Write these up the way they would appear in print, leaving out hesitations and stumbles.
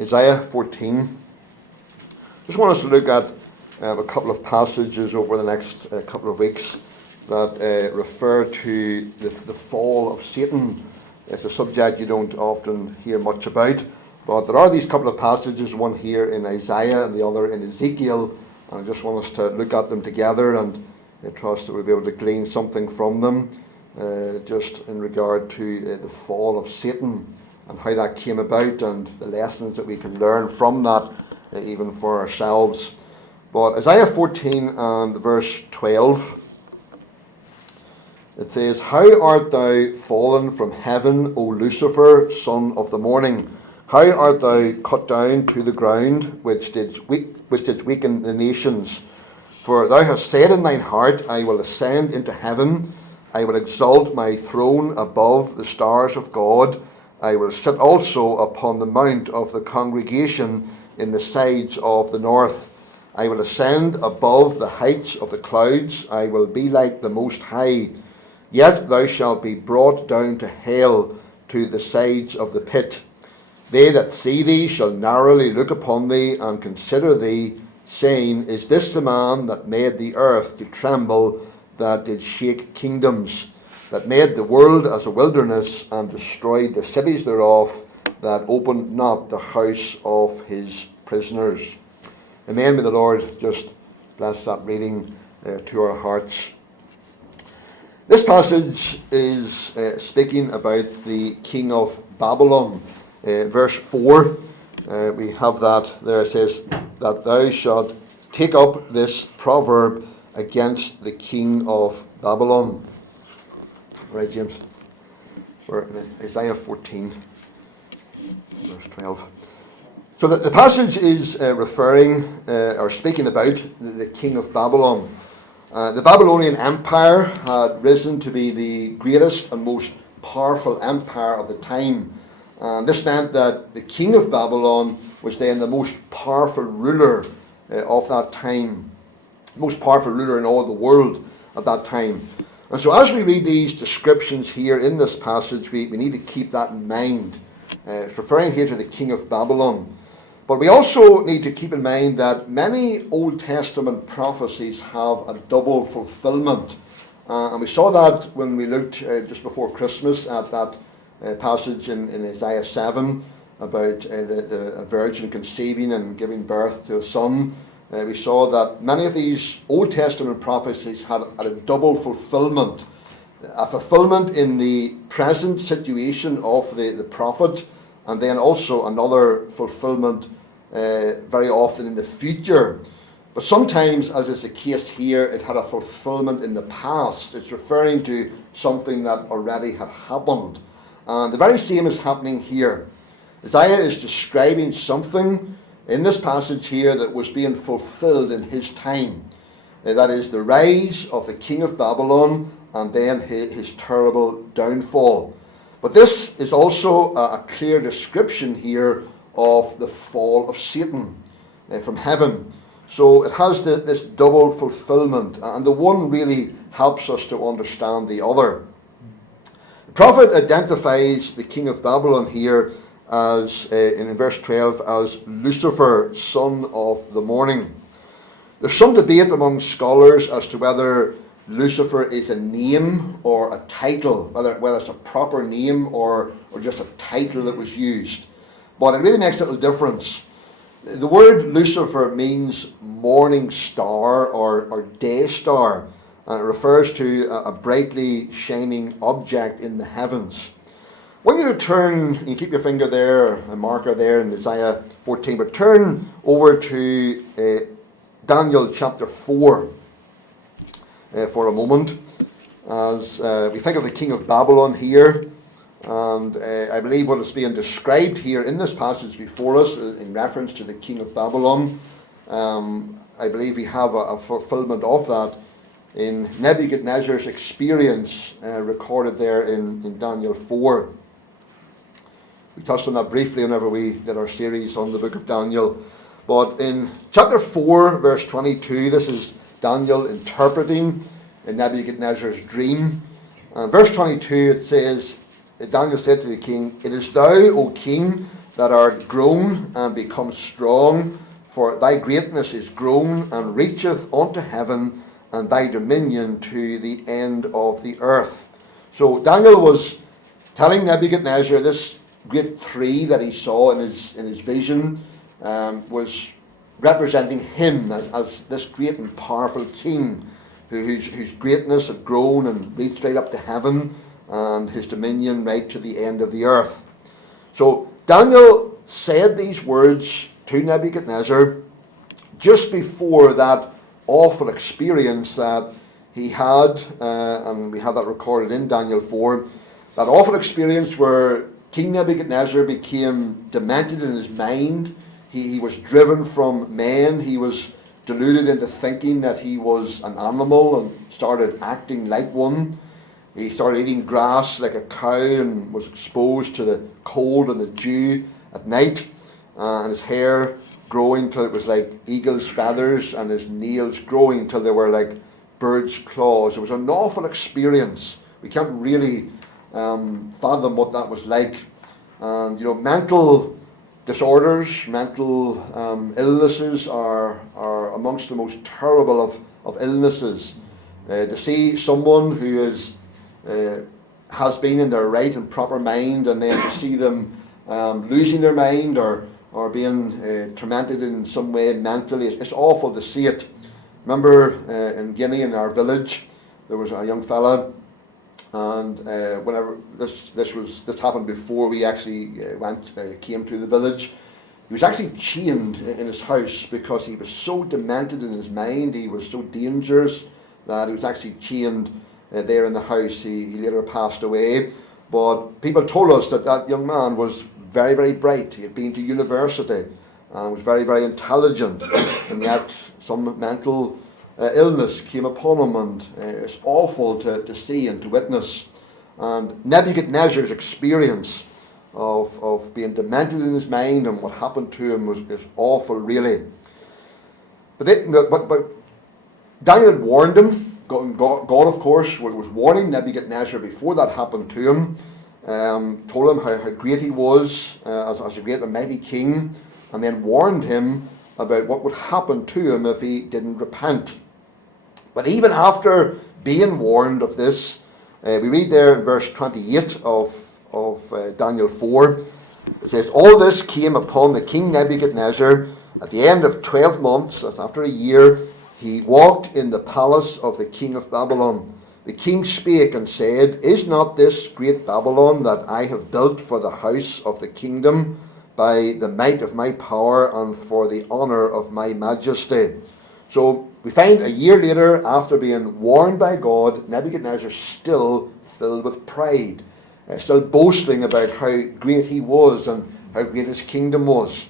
Isaiah 14. Just want us to look at a couple of passages over the next couple of weeks that refer to the fall of Satan. It's a subject you don't often hear much about, but there are these couple of passages, one here in Isaiah and the other in Ezekiel, and I just want us to look at them together, and I trust that we'll be able to glean something from them, just in regard to the fall of Satan and how that came about and the lessons that we can learn from that, even for ourselves. But Isaiah 14 and verse 12, it says, "How art thou fallen from heaven, O Lucifer, son of the morning? How art thou cut down to the ground, which didst weaken the nations? For thou hast said in thine heart, I will ascend into heaven, I will exalt my throne above the stars of God, I will sit also upon the mount of the congregation in the sides of the north. I will ascend above the heights of the clouds, I will be like the Most High. Yet thou shalt be brought down to hell, to the sides of the pit. They that see thee shall narrowly look upon thee and consider thee, saying, Is this the man that made the earth to tremble, that did shake kingdoms, that made the world as a wilderness, and destroyed the cities thereof, that opened not the house of his prisoners?" Amen. May the Lord just bless that reading to our hearts. This passage is speaking about the king of Babylon. Verse 4, we have that there. It says, "That thou shalt take up this proverb against the king of Babylon." Right, James? We're in Isaiah 14, verse 12. So the passage is referring or speaking about the king of Babylon. The Babylonian Empire had risen to be the greatest and most powerful empire of the time. And this meant that the king of Babylon was then the most powerful ruler of that time, most powerful ruler in all the world at that time. And so as we read these descriptions here in this passage, we need to keep that in mind. It's referring here to the king of Babylon. But we also need to keep in mind that many Old Testament prophecies have a double fulfillment. And we saw that when we looked just before Christmas at that passage in Isaiah 7 about a virgin conceiving and giving birth to a son. We saw that many of these Old Testament prophecies had a double fulfillment. A fulfillment in the present situation of the prophet, and then also another fulfillment very often in the future. But sometimes, as is the case here, it had a fulfillment in the past. It's referring to something that already had happened. And the very same is happening here. Isaiah is describing something in this passage here that was being fulfilled in his time. That is the rise of the king of Babylon and then his terrible downfall. But this is also a clear description here of the fall of Satan from heaven. So it has this double fulfillment, and the one really helps us to understand the other. The prophet identifies the king of Babylon here as, in verse 12, as Lucifer, son of the morning. There's some debate among scholars as to whether Lucifer is a name or a title, whether it's a proper name or just a title that was used. But it really makes a little difference. The word Lucifer means morning star or day star, and it refers to a brightly shining object in the heavens. I want you to turn, you keep your finger there, a marker there in Isaiah 14, but turn over to Daniel chapter 4 for a moment, as we think of the king of Babylon here. And I believe what is being described here in this passage before us in reference to the king of Babylon, I believe we have a fulfillment of that in Nebuchadnezzar's experience recorded there in Daniel 4. We touched on that briefly whenever we did our series on the book of Daniel. But in chapter 4, verse 22, this is Daniel interpreting Nebuchadnezzar's dream. And verse 22, it says, Daniel said to the king, "It is thou, O king, that art grown and become strong, for thy greatness is grown and reacheth unto heaven, and thy dominion to the end of the earth. So Daniel was telling Nebuchadnezzar this great tree that he saw in his vision was representing him as this great and powerful king whose greatness had grown and reached right up to heaven, and his dominion right to the end of the earth. So Daniel said these words to Nebuchadnezzar just before that awful experience that he had, and we have that recorded in Daniel 4, that awful experience where King Nebuchadnezzar became demented in his mind. He was driven from men. He was deluded into thinking that he was an animal and started acting like one. He started eating grass like a cow and was exposed to the cold and the dew at night, and his hair growing till it was like eagle's feathers, and his nails growing till they were like bird's claws. It was an awful experience. We can't really fathom what that was like. And mental disorders, mental illnesses are amongst the most terrible of illnesses. To see someone who has been in their right and proper mind, and then to see them losing their mind or being tormented in some way mentally, it's awful to see it. Remember in Guinea, in our village, there was a young fella, and whenever this happened before we actually came to the village. He was actually chained in his house because he was so demented in his mind. He was so dangerous that he was actually chained there in the house. He later passed away. But people told us that young man was very, very bright. He had been to university and was very, very intelligent. And yet some mental illness came upon him, and it's awful to see and to witness. And Nebuchadnezzar's experience of being demented in his mind and what happened to him is awful, really. But Daniel had warned him. God, of course, was warning Nebuchadnezzar before that happened to him. Told him how great he was as a great and mighty king, and then warned him about what would happen to him if he didn't repent. But even after being warned of this, we read there in verse 28 of Daniel 4, it says, "All this came upon the king Nebuchadnezzar at the end of 12 months, as after a year, he walked in the palace of the king of Babylon. The king spake and said, Is not this great Babylon that I have built for the house of the kingdom by the might of my power and for the honour of my majesty?" So we find a year later, after being warned by God, Nebuchadnezzar still filled with pride, still boasting about how great he was and how great his kingdom was.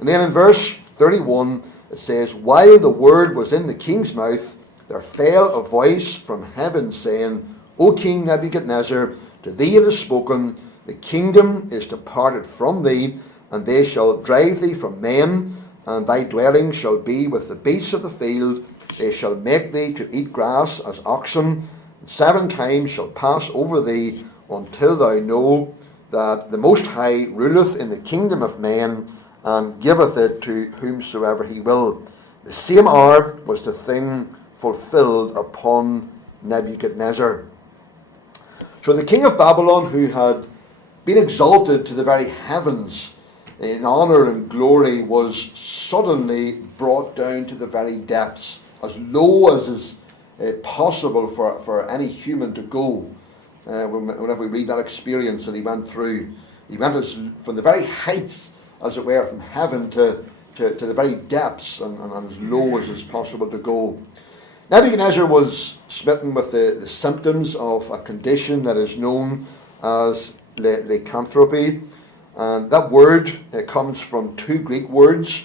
And then in verse 31, it says, "While the word was in the king's mouth, there fell a voice from heaven saying, O King Nebuchadnezzar, to thee it is spoken, the kingdom is departed from thee, and they shall drive thee from men, and thy dwelling shall be with the beasts of the field. They shall make thee to eat grass as oxen, and 7 times shall pass over thee, until thou know that the Most High ruleth in the kingdom of men, and giveth it to whomsoever he will." The same hour was the thing fulfilled upon Nebuchadnezzar. So the king of Babylon, who had been exalted to the very heavens in honour and glory, was suddenly brought down to the very depths, as low as is possible for any human to go. Whenever we read that experience that he went through, he went from the very heights, as it were, from heaven to the very depths, and as low as is possible to go. Nebuchadnezzar was smitten with the symptoms of a condition that is known as lycanthropy, and that word comes from 2 Greek words.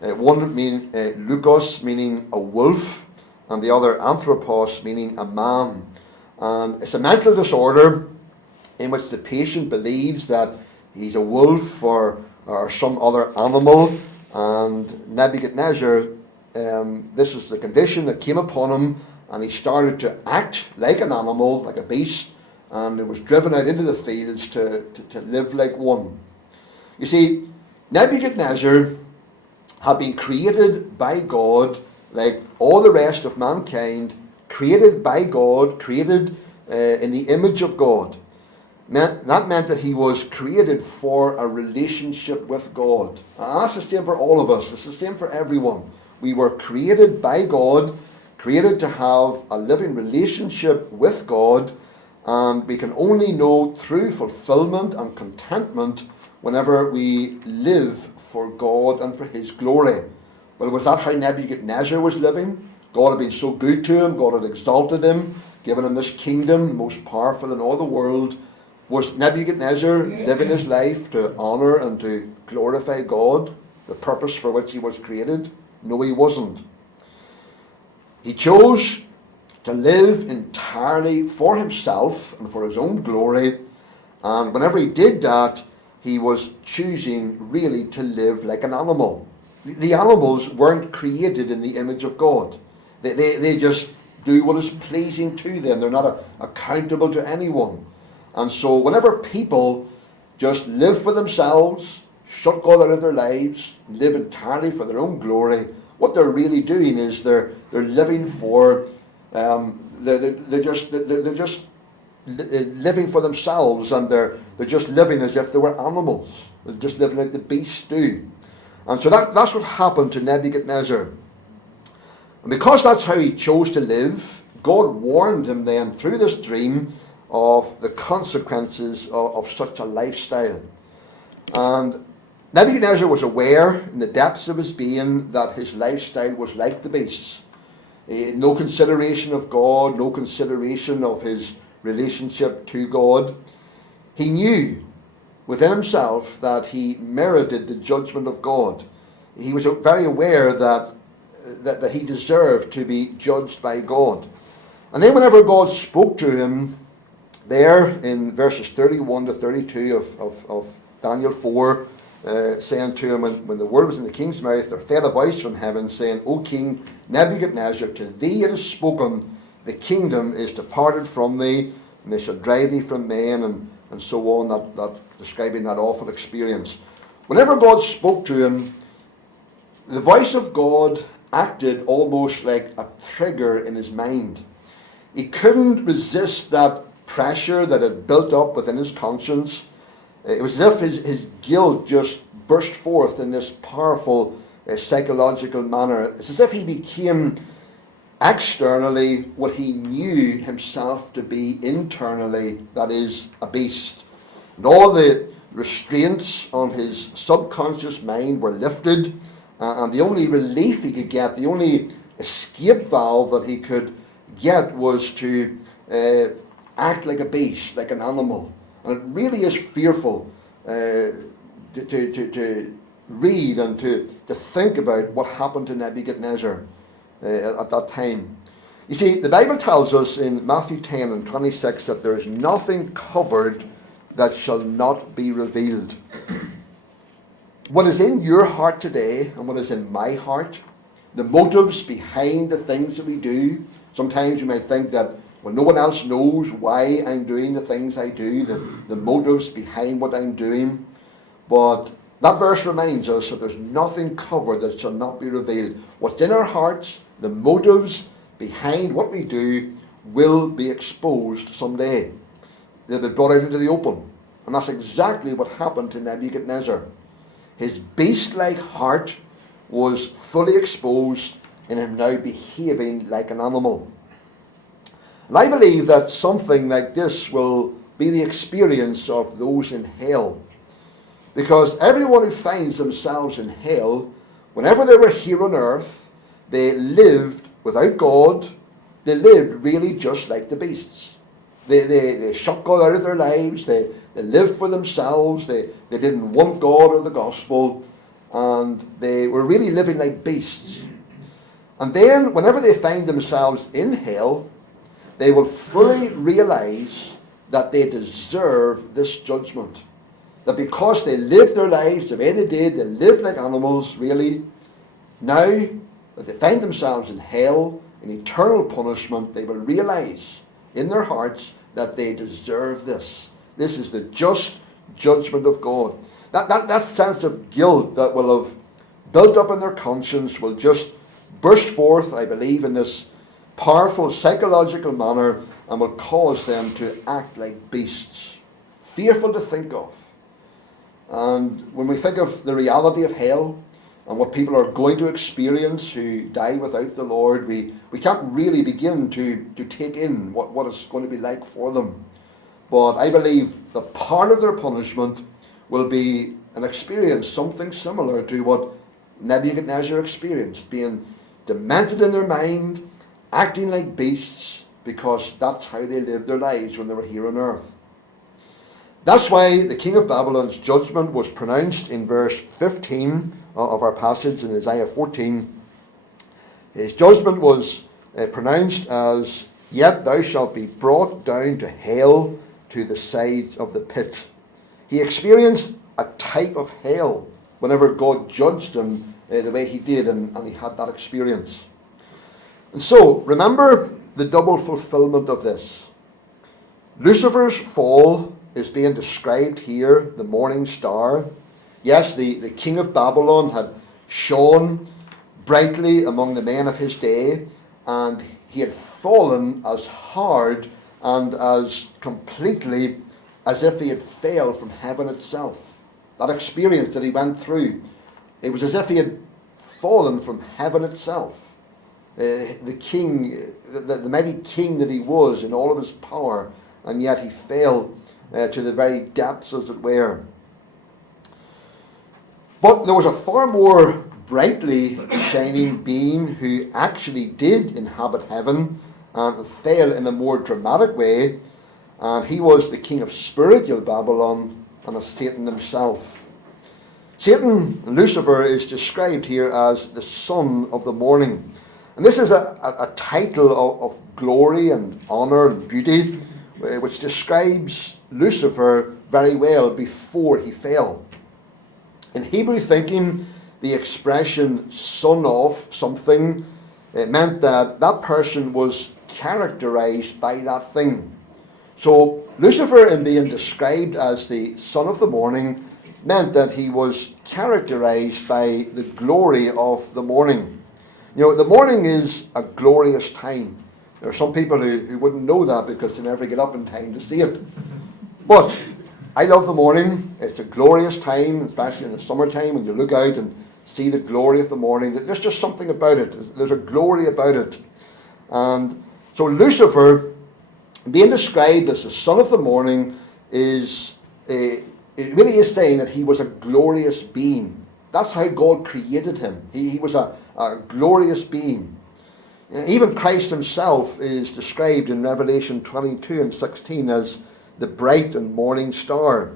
One means lukos, meaning a wolf, and the other anthropos, meaning a man. And it's a mental disorder in which the patient believes that he's a wolf or some other animal, and Nebuchadnezzar, this is the condition that came upon him, and he started to act like an animal, like a beast, and he was driven out into the fields to live like one. You see, Nebuchadnezzar had been created by God like all the rest of mankind, created by God, created in the image of God. That meant that he was created for a relationship with God. And that's the same for all of us. It's the same for everyone. We were created by God, created to have a living relationship with God, and we can only know through fulfillment and contentment whenever we live for God and for His glory. Well, was that how Nebuchadnezzar was living? God had been so good to him, God had exalted him, given him this kingdom, most powerful in all the world. Was Nebuchadnezzar living his life to honour and to glorify God, the purpose for which he was created? No, he wasn't. He chose to live entirely for himself and for his own glory, and whenever he did that, he was choosing really to live like an animal. The animals weren't created in the image of God. They just do what is pleasing to them. They're not accountable to anyone. And so whenever people just live for themselves, shut God out of their lives, live entirely for their own glory, what they're really doing is they're living for they're just living for themselves, and they're just living as if they were animals. They're just living like the beasts do. And so that's what happened to Nebuchadnezzar. And because that's how he chose to live, God warned him then through this dream of the consequences of such a lifestyle. And Nebuchadnezzar was aware in the depths of his being that his lifestyle was like the beasts. No consideration of God, no consideration of his relationship to God. He knew within himself that he merited the judgment of God. He was very aware that he deserved to be judged by God. And then whenever God spoke to him, there in verses 31 to 32 of Daniel 4, saying to him, when the word was in the king's mouth, there fell a voice from heaven saying, O King Nebuchadnezzar, to thee it is spoken, the kingdom is departed from thee, and they shall drive thee from men, and so on, that describing that awful experience. Whenever God spoke to him, the voice of God acted almost like a trigger in his mind. He couldn't resist that pressure that had built up within his conscience. It was as if his guilt just burst forth in this powerful psychological manner. It's as if he became externally what he knew himself to be internally, that is, a beast. And all the restraints on his subconscious mind were lifted, and the only relief he could get, the only escape valve that he could get, was to act like a beast, like an animal. And it really is fearful to read and to think about what happened to Nebuchadnezzar at that time. You see, the Bible tells us in Matthew 10 and 26 that there is nothing covered that shall not be revealed. What is in your heart today and what is in my heart, the motives behind the things that we do, sometimes you might think that, well, no one else knows why I'm doing the things I do, the motives behind what I'm doing. But that verse reminds us that there's nothing covered that shall not be revealed. What's in our hearts, the motives behind what we do, will be exposed someday. They'll be brought out into the open. And that's exactly what happened to Nebuchadnezzar. His beast-like heart was fully exposed in him now behaving like an animal. And I believe that something like this will be the experience of those in hell. Because everyone who finds themselves in hell, whenever they were here on earth, they lived without God. They lived really just like the beasts. They shut God out of their lives. They lived for themselves. They didn't want God or the gospel. And they were really living like beasts. And then, whenever they find themselves in hell, they will fully realize that they deserve this judgment. That because they lived their lives the way they did, they lived like animals, really. Now that they find themselves in hell, in eternal punishment, they will realize in their hearts that they deserve this. This is the just judgment of God. That sense of guilt that will have built up in their conscience will just burst forth, I believe, in this powerful psychological manner and will cause them to act like beasts, fearful to think of. And when we think of the reality of hell and what people are going to experience who die without the Lord, we can't really begin to take in what it's going to be like for them. But I believe the part of their punishment will be an experience, something similar to what Nebuchadnezzar experienced, being demented in their mind, acting like beasts, because that's how they lived their lives when they were here on earth. That's why the king of Babylon's judgment was pronounced in verse 15 of our passage in Isaiah 14. His judgment was pronounced as, "Yet thou shalt be brought down to hell, to the sides of the pit." He experienced a type of hell whenever God judged him the way he did, and he had that experience. And so, remember the double fulfillment of this. Lucifer's fall is being described here, the morning star. Yes, the king of Babylon had shone brightly among the men of his day, and he had fallen as hard and as completely as if he had fell from heaven itself. That experience that he went through, it was as if he had fallen from heaven itself. The king, the mighty king that he was in all of his power, and yet he fell to the very depths, as it were. But there was a far more brightly shining being who actually did inhabit heaven and fell in a more dramatic way, and he was the king of spiritual Babylon, and as Satan himself. Satan, Lucifer, is described here as the son of the morning. And this is a title of glory and honor and beauty, which describes Lucifer very well before he fell. In Hebrew thinking, the expression son of something, it meant that that person was characterized by that thing. So Lucifer, in being described as the son of the morning, meant that he was characterized by the glory of the morning. You know, the morning is a glorious time. There are some people who wouldn't know that because they never get up in time to see it. But I love the morning. It's a glorious time, especially in the summertime when you look out and see the glory of the morning. There's just something about it. There's a glory about it. And so Lucifer, being described as the son of the morning, it really is saying that he was a glorious being. That's how God created him. He was a glorious being. Even Christ himself is described in Revelation 22 and 16 as the bright and morning star.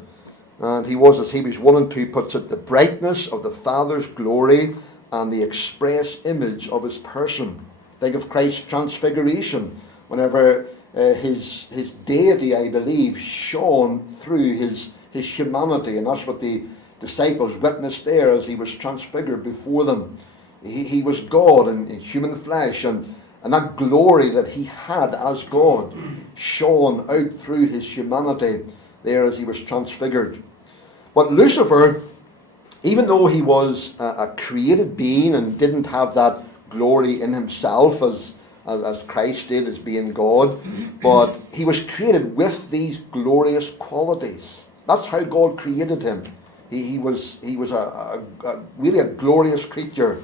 And he was, as Hebrews 1 and 2 puts it, the brightness of the Father's glory and the express image of his person. Think of Christ's transfiguration, whenever his deity, I believe, shone through his humanity. And that's what the disciples witnessed there as he was transfigured before them. He was God in human flesh, and that glory that he had as God shone out through his humanity there as he was transfigured. But Lucifer, even though he was a created being and didn't have that glory in himself as Christ did as being God, but he was created with these glorious qualities. That's how God created him. He was really a glorious creature.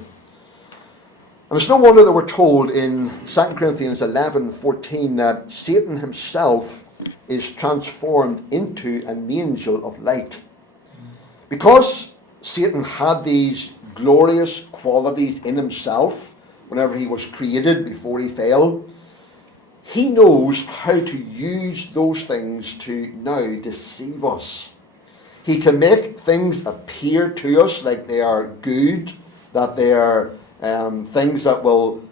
And it's no wonder that we're told in 2 Corinthians 11:14 that Satan himself is transformed into an angel of light. Because Satan had these glorious qualities in himself whenever he was created before he fell, he knows how to use those things to now deceive us. He can make things appear to us like they are good, that they are things that will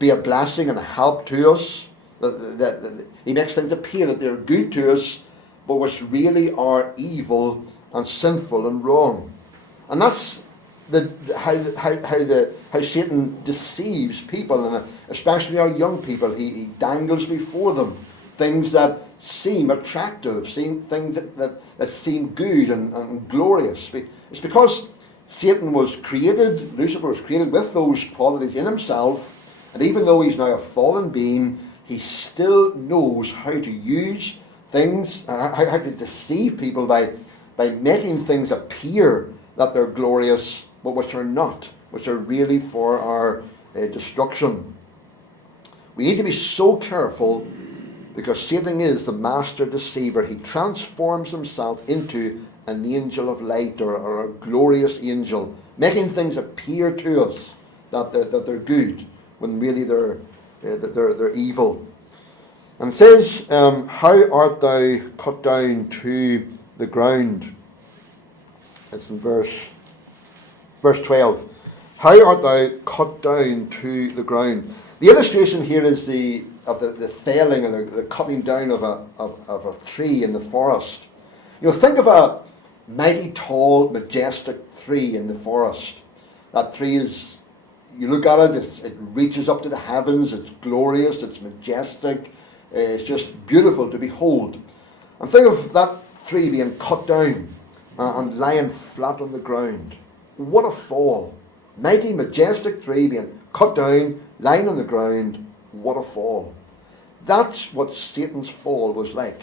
be a blessing and a help to us. That he makes things appear that they're good to us, but which really are evil and sinful and wrong. And that's how Satan deceives people, and especially our young people. He dangles before them things that seem attractive, seem things that seem good and glorious. It's because Satan was created, Lucifer was created with those qualities in himself, and even though he's now a fallen being, he still knows how to use things, how to deceive people by making things appear that they're glorious, but which are not, which are really for our destruction. We need to be so careful, because Satan is the master deceiver. He transforms himself into an angel of light, or a glorious angel, making things appear to us that they're good, when really they're evil. And it says, how art thou cut down to the ground? It's in verse 12. How art thou cut down to the ground? The illustration here is the felling, or the cutting down of a tree in the forest. Think of a mighty, tall, majestic tree in the forest. That tree is, you look at it, it reaches up to the heavens, it's glorious, it's majestic, it's just beautiful to behold. And think of that tree being cut down and lying flat on the ground. What a fall. Mighty, majestic tree being cut down, lying on the ground. What a fall. That's what Satan's fall was like.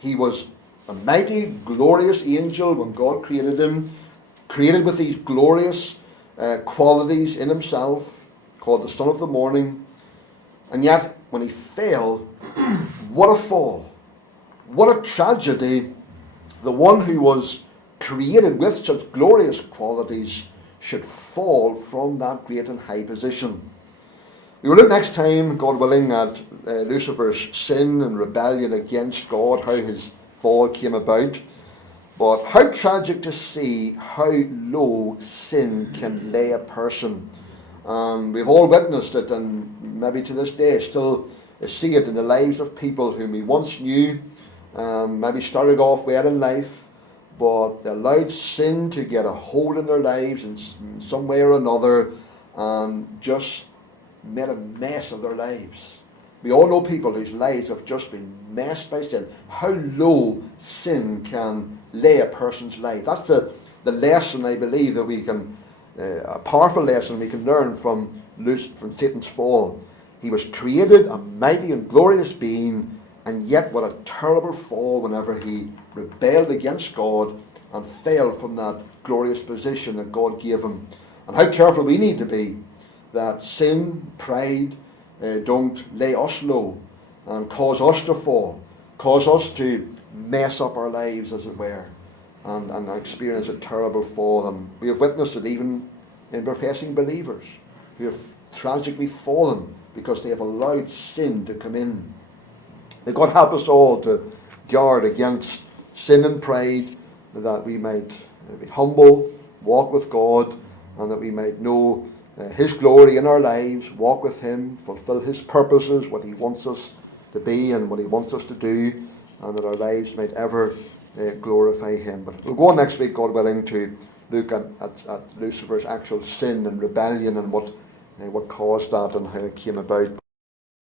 He was a mighty, glorious angel when God created him, created with these glorious qualities in himself, called the son of the morning. And yet, when he fell, what a fall. What a tragedy. The one who was created with such glorious qualities should fall from that great and high position. We will look next time, God willing, at Lucifer's sin and rebellion against God, how his fall came about. But how tragic to see how low sin can lay a person. And we've all witnessed it, and maybe to this day still see it in the lives of people whom we once knew, maybe started off well in life, but they allowed sin to get a hold in their lives in some way or another, and just made a mess of their lives. We all know people whose lives have just been messed by sin. How low sin can lay a person's life. That's the lesson, I believe, that we can, a powerful lesson we can learn from Satan's fall. He was created a mighty and glorious being, and yet what a terrible fall whenever he rebelled against God and fell from that glorious position that God gave him. And how careful we need to be that sin, pride, don't lay us low and cause us to fall, cause us to mess up our lives, as it were, and experience a terrible fall. And we have witnessed it even in professing believers who have tragically fallen because they have allowed sin to come in. May God help us all to guard against sin and pride, that we might be humble, walk with God, and that we might know his glory in our lives, walk with him, fulfill his purposes, what he wants us to be and what he wants us to do, and that our lives might ever glorify him. But we'll go on next week, God willing, to look at Lucifer's actual sin and rebellion and what caused that and how it came about.